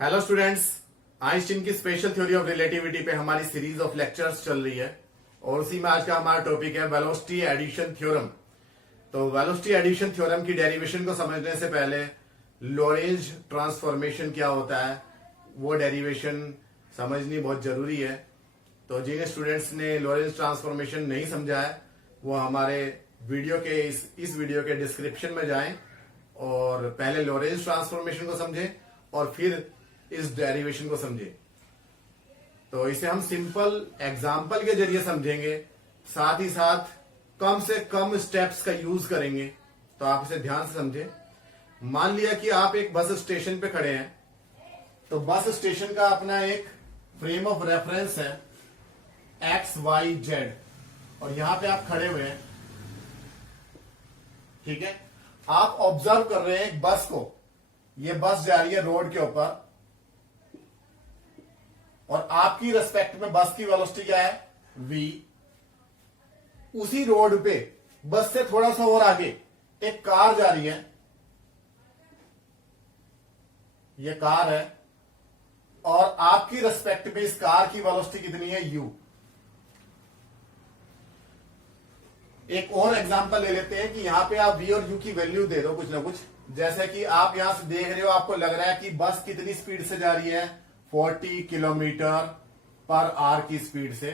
Hello students, Einstein की special theory of relativity पे हमारी सीरीज ऑफ लेक्चर्स चल रही है और उसी में आज का हमारा टॉपिक है वेलोसिटी एडिशन थ्योरम। तो वेलोसिटी एडिशन थ्योरम की डेरिवेशन को समझने से पहले लॉरेंज ट्रांसफॉर्मेशन क्या होता है वो डेरिवेशन समझनी बहुत जरूरी है। तो जिन स्टूडेंट्स ने लॉरेंज ट्रांसफॉर्मेशन नहीं समझा है वो हमारे वीडियो के इस वीडियो के डिस्क्रिप्शन में जाएं और पहले लॉरेंज ट्रांसफॉर्मेशन को समझें और फिर इस डेरिवेशन को समझें। तो इसे हम सिंपल एग्जाम्पल के जरिए समझेंगे, साथ ही साथ कम से कम स्टेप्स का यूज करेंगे। तो आप इसे ध्यान से समझें। मान लिया कि आप एक बस स्टेशन पे खड़े हैं, तो बस स्टेशन का अपना एक फ्रेम ऑफ रेफरेंस है एक्स वाई जेड और यहां पे आप खड़े हुए हैं, ठीक है। आप ऑब्जर्व कर रहे हैं एक बस को, ये बस जा रही है रोड के ऊपर और आपकी रेस्पेक्ट में बस की वेलोसिटी क्या है v। उसी रोड पे बस से थोड़ा सा और आगे एक कार जा रही है, ये कार है और आपकी रेस्पेक्ट में इस कार की वेलोसिटी कितनी है u। एक और एग्जांपल ले लेते हैं कि यहां पे आप v और u की वैल्यू दे दो कुछ ना कुछ। जैसे कि आप यहां से देख रहे हो, आपको लग रहा है कि बस कितनी स्पीड से जा रही है 40 किलोमीटर पर आवर की स्पीड से,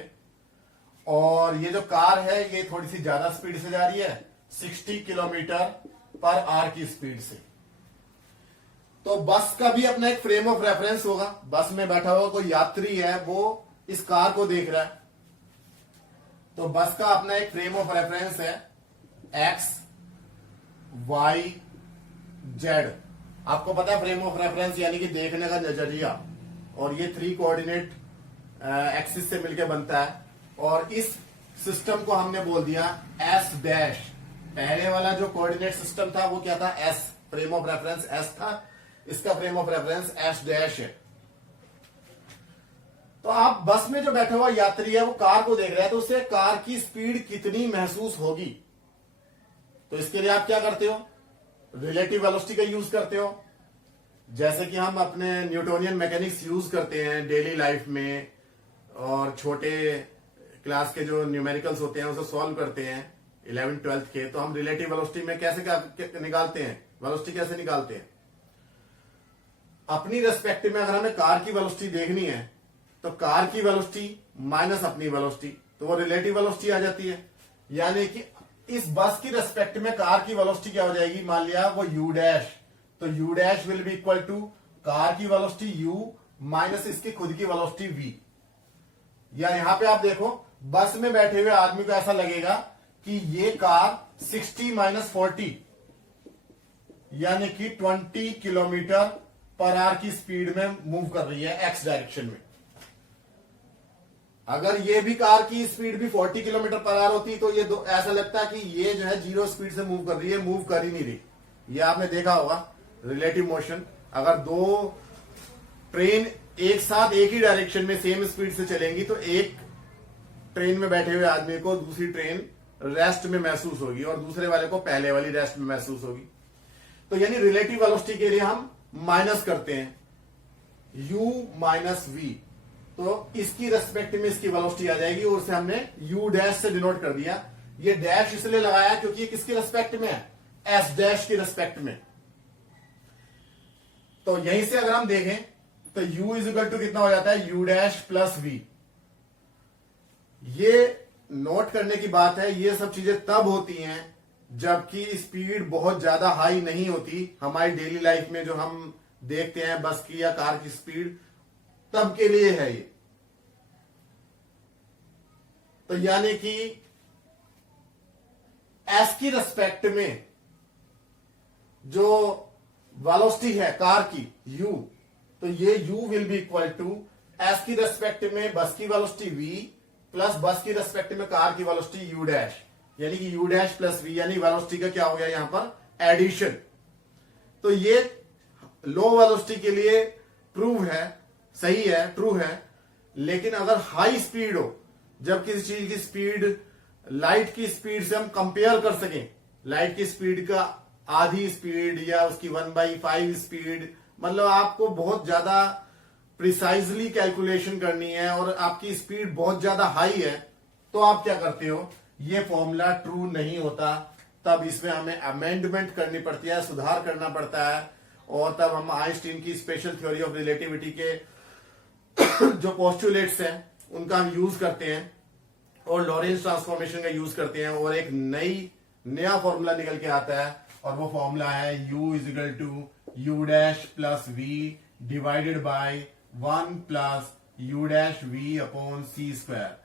और ये जो कार है ये थोड़ी सी ज्यादा स्पीड से जा रही है 60 किलोमीटर पर आवर की स्पीड से। तो बस का भी अपना एक फ्रेम ऑफ रेफरेंस होगा। बस में बैठा हुआ कोई यात्री है, वो इस कार को देख रहा है, तो बस का अपना एक फ्रेम ऑफ रेफरेंस है एक्स वाई जेड। आपको पता है फ्रेम ऑफ रेफरेंस यानी कि देखने का नजरिया, और ये 3 कोऑर्डिनेट एक्सिस से मिलकर बनता है। और इस सिस्टम को हमने बोल दिया एस डैश। पहले वाला जो कोऑर्डिनेट सिस्टम था वो क्या था, S, frame of reference S था, इसका frame of reference S dash है। तो आप बस में जो बैठा हुआ यात्री है वो कार को देख रहा है, तो उसे कार की स्पीड कितनी महसूस होगी। तो इसके लिए आप क्या करते हो, रिलेटिव वेलोसिटी का यूज करते हो, जैसे कि हम अपने न्यूटोनियन मैकेनिक्स यूज करते हैं डेली लाइफ में, और छोटे क्लास के जो न्यूमेरिकल्स होते हैं उसे सॉल्व करते हैं 11th 12th के। तो हम रिलेटिव वेलोसिटी में कैसे निकालते हैं, वेलोसिटी कैसे निकालते हैं। अपनी रेस्पेक्ट में अगर हमें कार की वेलोसिटी देखनी है तो कार की वेलोसिटी माइनस अपनी वेलोसिटी, तो वो रिलेटिव वेलोसिटी आ जाती है। यानी कि इस बस की रेस्पेक्ट में कार की वेलोसिटी क्या हो जाएगी, मान लिया वो u डैश, तो u dash will be equal to car की वेलोसिटी u माइनस इसकी खुद की वेलोसिटी v। या यहां पे आप देखो, बस में बैठे हुए आदमी को ऐसा लगेगा कि ये कार 60 माइनस 40 यानी कि 20 किलोमीटर पर आवर की स्पीड में मूव कर रही है एक्स डायरेक्शन में। अगर ये भी कार की स्पीड भी 40 किलोमीटर पर आवर होती तो ये ऐसा लगता है कि ये जो है 0 स्पीड से मूव कर रही है, मूव कर ही नहीं रही। ये आपने देखा होगा रिलेटिव मोशन। अगर दो ट्रेन एक साथ एक ही डायरेक्शन में सेम स्पीड से चलेंगी तो एक ट्रेन में बैठे हुए आदमी को दूसरी ट्रेन रेस्ट में महसूस होगी और दूसरे वाले को पहले वाली रेस्ट में महसूस होगी। तो यानी रिलेटिव वेलोसिटी के लिए हम माइनस करते हैं u माइनस v, तो इसकी रेस्पेक्ट में इसकी वेलोसिटी आ जाएगी और उसे हमने u डैश से डिनोट कर दिया। ये डैश इसलिए लगाया क्योंकि ये किसकी रेस्पेक्ट में है, s डैश की रेस्पेक्ट में। तो यहीं से अगर हम देखें तो u इज इक्वल टू कितना हो जाता है, u डैश प्लस v। ये नोट करने की बात है, ये सब चीजें तब होती हैं जबकि स्पीड बहुत ज्यादा हाई नहीं होती। हमारी डेली लाइफ में जो हम देखते हैं बस की या कार की स्पीड, तब के लिए है ये। तो यानी कि एस की रेस्पेक्ट में जो वेलोसिटी है कार की u, तो ये u will be equal to S की रेस्पेक्ट में बस की वेलोसिटी v प्लस बस की रेस्पेक्ट में कार की वेलोसिटी u डैश, यानी कि u डैश प्लस v, यानी वेलोसिटी का क्या हो गया यहां पर एडिशन। तो ये लो वेलोसिटी के लिए प्रूव है, सही है, ट्रू है। लेकिन अगर हाई स्पीड हो, जब किसी चीज की स्पीड लाइट की स्पीड से हम कंपेयर कर सकें, लाइट की स्पीड का आधी स्पीड या उसकी 1/5 स्पीड मतलब आपको बहुत ज्यादा प्रिसाइजली कैलकुलेशन करनी है और आपकी स्पीड बहुत ज्यादा हाई है, तो आप क्या करते हो, ये फॉर्मूला ट्रू नहीं होता, तब इसमें हमें अमेंडमेंट करनी पड़ती है, सुधार करना पड़ता है, और तब हम आइंस्टीन की स्पेशल थ्योरी ऑफ रिलेटिविटी के जो पोस्टुलेट्स हैं उनका हम यूज करते हैं और लॉरेंस ट्रांसफॉर्मेशन का यूज करते हैं, और एक नया फॉर्मूला निकल के आता है, और वो फॉर्मूला है u is equal to you dash plus v divided by 1 plus you dash we upon C square.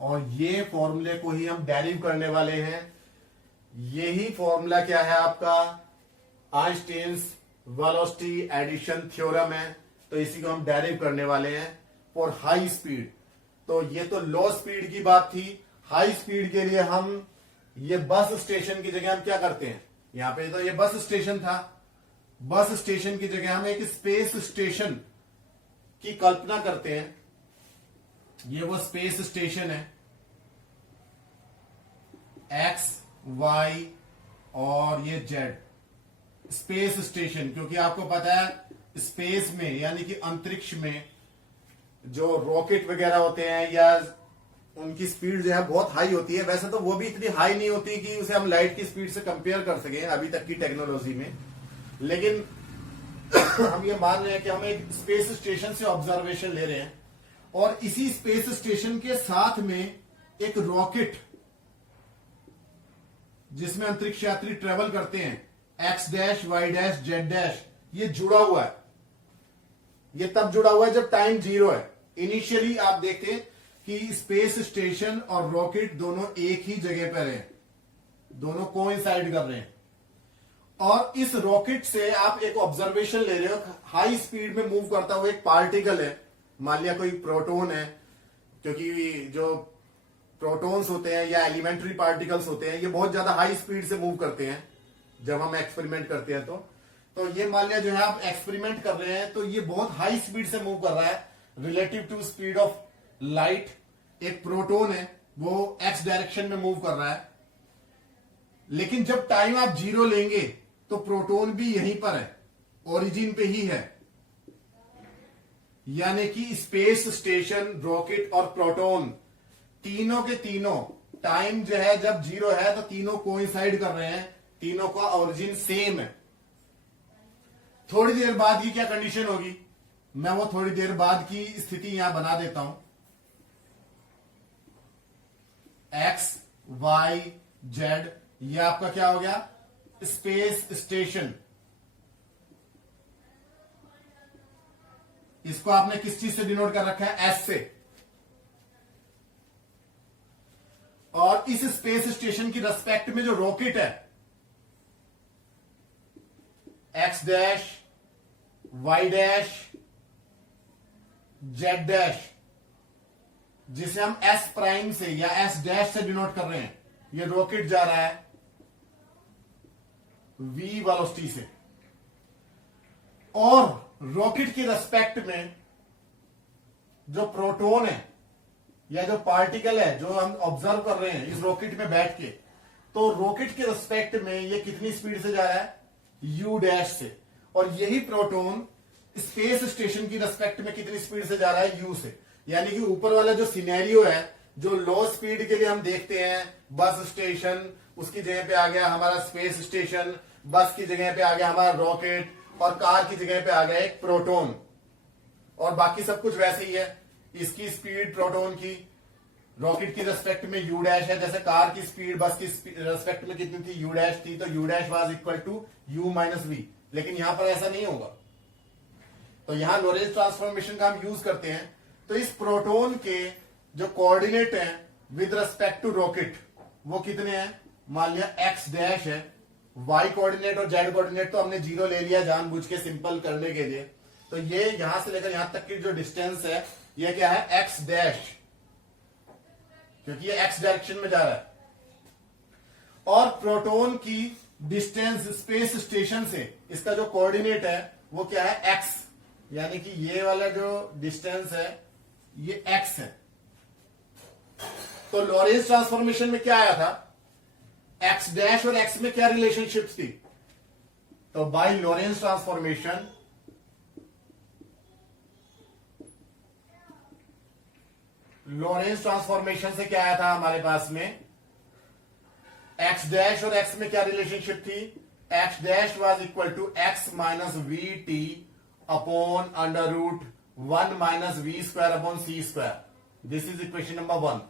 और ये फॉर्मूले को ही हम डेरिव करने वाले हैं। यही फॉर्मूला क्या है आपका, आइंस्टीन्स वेलोसिटी एडिशन थ्योरम है, तो इसी को हम डेरिव करने वाले हैं फॉर हाई स्पीड। तो ये तो लो स्पीड की बात थी। हाई स्पीड के लिए हम ये बस स्टेशन की जगह हम क्या करते हैं, यहां पे तो ये बस स्टेशन था, बस स्टेशन की जगह हम एक स्पेस स्टेशन की कल्पना करते हैं। ये वो स्पेस स्टेशन है, एक्स वाई और ये जेड स्पेस स्टेशन, क्योंकि आपको पता है स्पेस में यानी कि अंतरिक्ष में जो रॉकेट वगैरह होते हैं या उनकी स्पीड जो है बहुत हाई होती है। वैसे तो वो भी इतनी हाई नहीं होती कि उसे हम लाइट की स्पीड से कंपेयर कर सकें अभी तक की टेक्नोलॉजी में, लेकिन हम ये मान रहे हैं कि हम एक स्पेस स्टेशन से ऑब्जर्वेशन ले रहे हैं, और इसी स्पेस स्टेशन के साथ में एक रॉकेट जिसमें अंतरिक्ष यात्री ट्रेवल करते हैं, x dash y dash z dash, ये जुड़ा हुआ है। ये तब जुड़ा हुआ है जब टाइम 0 है। इनिशियली आप देखते हैं कि स्पेस स्टेशन और रॉकेट दोनों एक ही जगह पर हैं, दोनों कोइंसाइड कर रहे हैं, और इस रॉकेट से आप एक ऑब्जर्वेशन ले रहे हो, हाई स्पीड में मूव करता हुआ एक पार्टिकल है, मान लिया कोई प्रोटॉन है, क्योंकि जो प्रोटॉन्स होते हैं या एलिमेंट्री पार्टिकल्स होते हैं ये बहुत ज्यादा हाई स्पीड से मूव करते हैं जब हम एक्सपेरिमेंट करते हैं। तो ये मान लिया जो है आप एक्सपेरिमेंट कर रहे हैं, तो ये बहुत हाई स्पीड से मूव कर रहा है relative to speed of light. एक प्रोटॉन है वो एक्स डायरेक्शन में मूव कर रहा है, लेकिन जब टाइम आप 0 लेंगे तो प्रोटॉन भी यहीं पर है, ओरिजिन पे ही है, यानी कि स्पेस स्टेशन, रॉकेट और प्रोटॉन तीनों के तीनों टाइम जो है जब 0 है तो तीनों कोइंसाइड कर रहे हैं, तीनों का ओरिजिन सेम है। थोड़ी देर बाद की क्या कंडीशन होगी, मैं वो थोड़ी देर बाद की स्थिति यहां बना देता हूं। एक्स वाई जेड, ये आपका क्या हो गया, स्पेस स्टेशन। इसको आपने किस चीज से डिनोट कर रखा है, एस से। और इस स्पेस स्टेशन की रेस्पेक्ट में जो रॉकेट है, x dash y dash z dash, जिसे हम एस प्राइम से या एस डैश से डिनोट कर रहे हैं, ये रॉकेट जा रहा है वी वेलोसिटी से, और रॉकेट की रेस्पेक्ट में जो प्रोटॉन है या जो पार्टिकल है जो हम ऑब्जर्व कर रहे हैं इस रॉकेट में बैठ के, तो रॉकेट के रेस्पेक्ट में ये कितनी स्पीड से जा रहा है, यू डैश से, और यही प्रोटॉन स्पेस स्टेशन की रेस्पेक्ट में कितनी स्पीड से जा रहा है, यू से। यानी कि ऊपर वाला जो सिनेरियो है जो लो स्पीड के लिए हम देखते हैं, बस स्टेशन, उसकी जगह पे आ गया हमारा स्पेस स्टेशन, बस की जगह पे आ गया हमारा रॉकेट, और कार की जगह पे आ गया एक प्रोटॉन, और बाकी सब कुछ वैसे ही है। इसकी स्पीड प्रोटॉन की रॉकेट की रेस्पेक्ट में यू डैश है, जैसे कार की स्पीड बस की रेस्पेक्ट में कितनी थी, यू डैश थी, तो you dash was equal to u minus v. लेकिन यहां पर ऐसा नहीं होगा, तो यहां लॉरेंस ट्रांसफॉर्मेशन का हम यूज करते हैं। तो इस प्रोटॉन के जो कोऑर्डिनेट हैं विद रेस्पेक्ट टू रॉकेट वो कितने हैं, मान लिया एक्स डैश है, वाई कोऑर्डिनेट और जेड कोऑर्डिनेट तो हमने 0 ले लिया जानबूझ के सिंपल करने के लिए। तो ये यहां से लेकर यहां तक की जो डिस्टेंस है ये क्या है, एक्स डैश, क्योंकि ये एक्स डायरेक्शन में जा रहा है। और प्रोटॉन की डिस्टेंस स्पेस स्टेशन से, इसका जो कोऑर्डिनेट है वो क्या है, एक्स, यानी कि ये वाला जो डिस्टेंस है ये एक्स है। तो लॉरेंस ट्रांसफॉर्मेशन में क्या आया था, एक्स डैश और एक्स में क्या रिलेशनशिप थी, तो bye Lorentz transformation Lorentz transformation से क्या आया था हमारे पास में, एक्स डैश और एक्स में क्या रिलेशनशिप थी, x dash was equal to x minus we t upon under root 1 minus we square upon C square. This is equation number 1.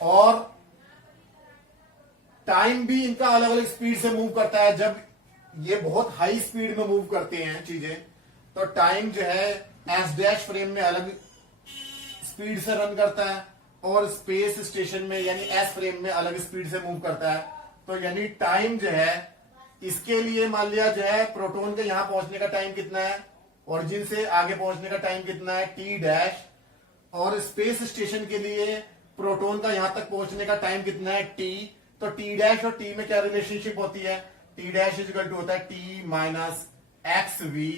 और टाइम भी इनका अलग अलग स्पीड से मूव करता है. जब ये बहुत हाई स्पीड में मूव करते हैं चीजें, तो टाइम जो है एस डैश फ्रेम में अलग स्पीड से रन करता है और स्पेस स्टेशन में यानी एस फ्रेम में अलग स्पीड से मूव करता है. तो यानी टाइम जो है इसके लिए मान लिया जो है प्रोटॉन के यहां पहुंचने का टाइम कितना है, ओरिजिन से आगे पहुंचने का टाइम कितना है टी डैश, और स्पेस स्टेशन के लिए प्रोटॉन का यहां तक पहुंचने का टाइम कितना है टी. तो टी डैश और टी में क्या रिलेशनशिप होती है, T dash is equal to होता है T minus X V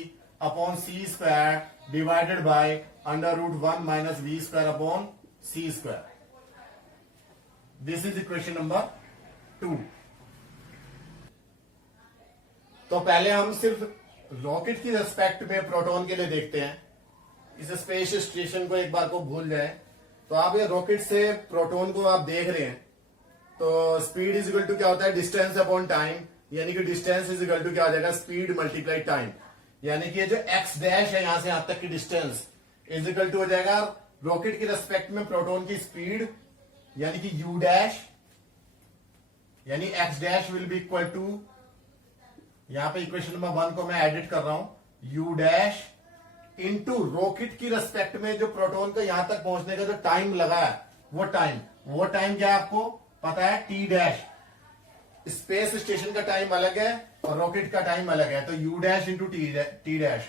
upon C square divided by under root 1 minus we square upon C square. This is equation number 2. तो पहले हम सिर्फ रॉकेट की रेस्पेक्ट में प्रोटॉन के लिए देखते हैं. इस स्पेस स्टेशन को एक बार को भूल जाए. तो आप ये रॉकेट से प्रोटॉन को आप देख रहे हैं, तो स्पीड इज इक्वल टू क्या होता है, डिस्टेंस अपॉन टाइम. यानी कि डिस्टेंस इज इक्वल टू क्या हो जाएगा, स्पीड मल्टीप्लाई टाइम. यानी कि ये जो एक्स डैश है यहां से यहां तक की डिस्टेंस इज इक्वल टू हो जाएगा रॉकेट की रेस्पेक्ट में प्रोटॉन की स्पीड, यानी कि यू डैश, यानी X dash will be equal to, यहां पे इक्वेशन नंबर 1 को मैं एडिट कर रहा हूं, यू डैश इनटू रॉकेट की रेस्पेक्ट में जो प्रोटॉन का यहां तक पहुंचने का जो टाइम लगा है वो टाइम क्या है आपको पता है, टी डैश. स्पेस स्टेशन का टाइम अलग है और रॉकेट का टाइम अलग है. तो you dash into T dash,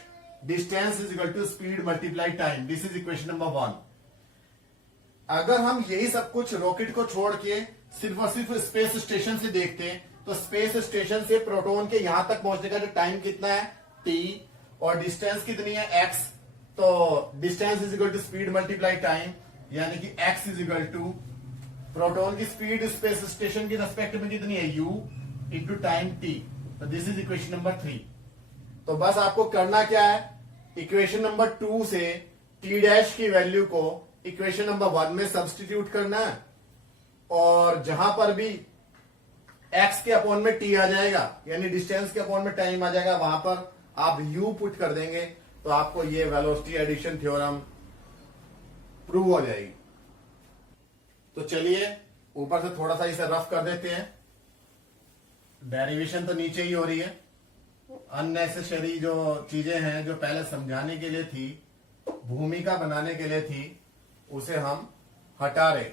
distance is equal to speed multiply time. This is equation number 1. अगर हम यही सब कुछ रॉकेट को छोड़ के सिर्फ और सिर्फ स्पेस स्टेशन से देखते हैं, तो स्पेस स्टेशन से प्रोटॉन के यहां तक पहुंचने का जो टाइम कितना है टी, और डिस्टेंस कितनी है एक्स. तो distance is equal to speed multiply time, यानी कि X is equal to proton की स्पीड स्पेस स्टेशन की रेस्पेक्ट में कितनी है u इंटू टाइम t. तो दिस इज इक्वेशन नंबर 3. तो बस आपको करना क्या है, इक्वेशन नंबर 2 से t डैश की वैल्यू को इक्वेशन नंबर 1 में सब्स्टिट्यूट करना है, और जहां पर भी x के अपॉन में t आ जाएगा यानी डिस्टेंस के अपॉन में टाइम आ जाएगा, वहां पर आप u पुट कर देंगे तो आपको ये वेलोसिटी एडिशन थ्योरम प्रूव हो जाएगी. तो चलिए ऊपर से थोड़ा सा इसे रफ कर देते हैं. डेरिवेशन तो नीचे ही हो रही है. अननेसेसरी जो चीजें हैं जो पहले समझाने के लिए थी, भूमिका बनाने के लिए थी, उसे हम हटा रहे.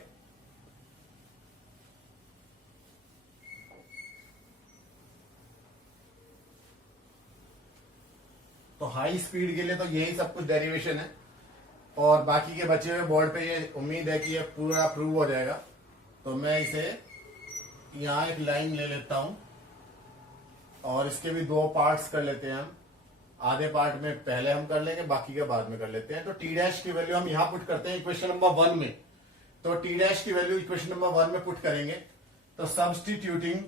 तो हाई स्पीड के लिए तो यही सब कुछ डेरिवेशन है, और बाकी के बचे हुए बोर्ड पे ये उम्मीद है कि ये पूरा प्रूव हो जाएगा. तो मैं इसे यहां एक लाइन ले लेता हूं, और इसके भी 2 पार्ट्स कर लेते हैं हम. आधे पार्ट में पहले हम कर लेंगे, बाकी के बाद में कर लेते हैं. तो टी डैश की वैल्यू हम यहां पुट करते हैं इक्वेशन नंबर 1 में. तो टी डैश की वैल्यू इक्वेशन नंबर 1 में पुट करेंगे. तो substituting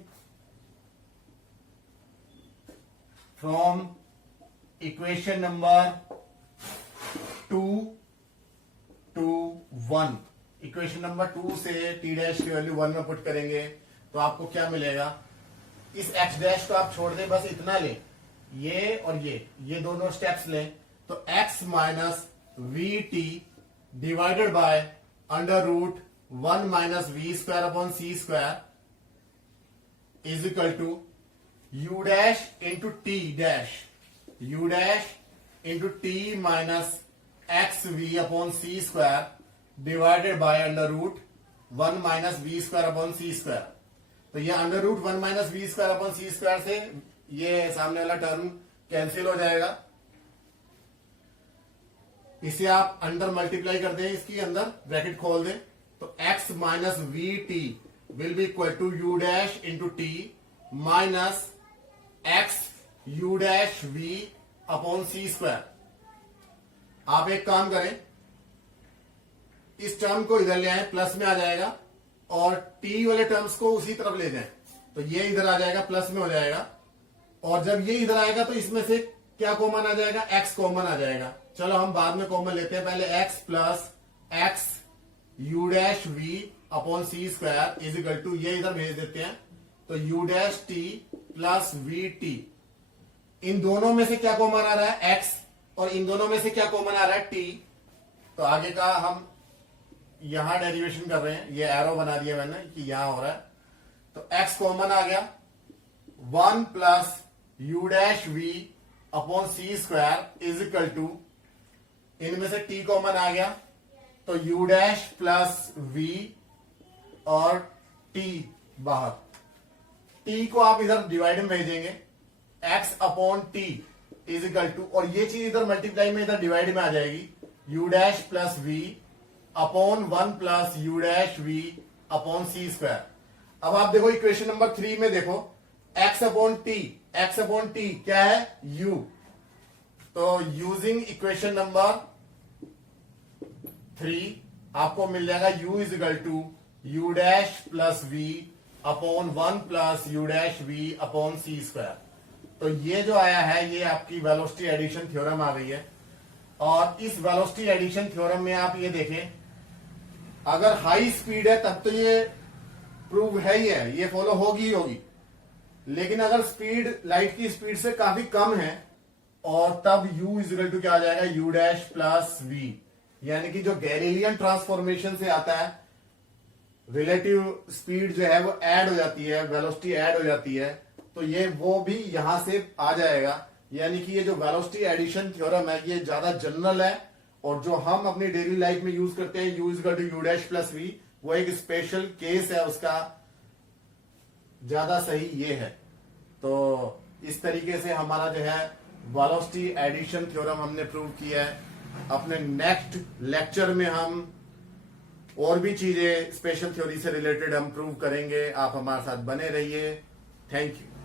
from equation number 2 to 1, equation number 2 से टी डैश की वैल्यू 1 में पुट करेंगे तो आपको क्या मिलेगा. इस एक्स डैश को आप छोड़ दें, बस इतना लें, ये और ये दोनों स्टेप्स लें. तो x minus we T divided by under root 1 minus we square upon C square is equal to you dash into T dash, U dash into T minus X V upon C square divided by under root 1 minus we square upon C square. तो ये under root 1 minus we square upon C square से ये सामने वाला term cancel हो जाएगा. इसे आप अंडर मल्टीप्लाई कर दें, इसकी अंदर ब्रैकेट खोल दें. तो x minus we T will be equal to you dash into T minus X U dash we upon C square. आप एक काम करें, इस टर्म को इधर ले आए, प्लस में आ जाएगा, और टी वाले टर्म्स को उसी तरफ ले जाएं. तो ये इधर आ जाएगा, प्लस में हो जाएगा, और जब ये इधर आएगा तो इसमें से क्या कॉमन आ जाएगा, एक्स कॉमन आ जाएगा। चलो हम बाद में कॉमन लेते हैं, पहले X plus X U dash we upon C square is equal to, ये इधर भेज देते हैं, तो you dash T plus V T. इन दोनों में से क्या कॉमन आ रहा है, एक्स, और इन दोनों में से क्या कॉमन आ रहा है, टी। तो आगे का हम यहां डेरिवेशन कर रहे हैं, ये एरो बना दिया मैंने कि यहां हो रहा है, तो एक्स कॉमन आ गया, 1 plus you dash we upon C square is equal to, इनमें से टी कॉमन आ गया, तो यू डैश प्लस वी और टी बाहर, टी को आप इधर डिवाइड में भेजेंगे, X upon T is equal to, और ये चीज इधर मल्टीप्लाई में इधर डिवाइड में आ जाएगी, U dash plus V upon 1 plus you dash we upon C square. अब आप देखो इक्वेशन नंबर 3 में देखो, एक्स अपॉन टी क्या है, यू। तो यूजिंग इक्वेशन नंबर 3 आपको मिल जाएगा u is equal to you dash plus V upon 1 plus you dash we upon C square. तो ये जो आया है ये आपकी वेलोसिटी एडिशन थ्योरम आ गई है। और इस वेलोसिटी एडिशन थ्योरम में आप ये देखें, अगर हाई स्पीड है तब तो ये प्रूव है ही है, ये फॉलो होगी ही होगी, लेकिन अगर स्पीड लाइट की स्पीड से काफी कम है और तब u इज इक्वल टू क्या आ जाएगा, u डैश प्लस v, यानी कि जो गैलीलियन ट्रांसफॉर्मेशन से आता है, रिलेटिव स्पीड जो है वो ऐड हो जाती है, वेलोसिटी ऐड हो जाती है, तो ये वो भी यहां से आ जाएगा। यानी कि ये जो वेलोसिटी एडिशन थ्योरम है ये ज्यादा जनरल है, और जो हम अपनी डेली लाइफ में यूज करते हैं u is equal to you dash plus V, वो एक स्पेशल केस है, उसका ज्यादा सही ये है। तो इस तरीके से हमारा जो है वेलोसिटी एडिशन थ्योरम हमने प्रूव किया है। अपने नेक्स्ट लेक्चर में हम और भी चीजें स्पेशल थ्योरी से रिलेटेड हम प्रूव करेंगे। आप हमारे साथ बने रहिए। Thank you.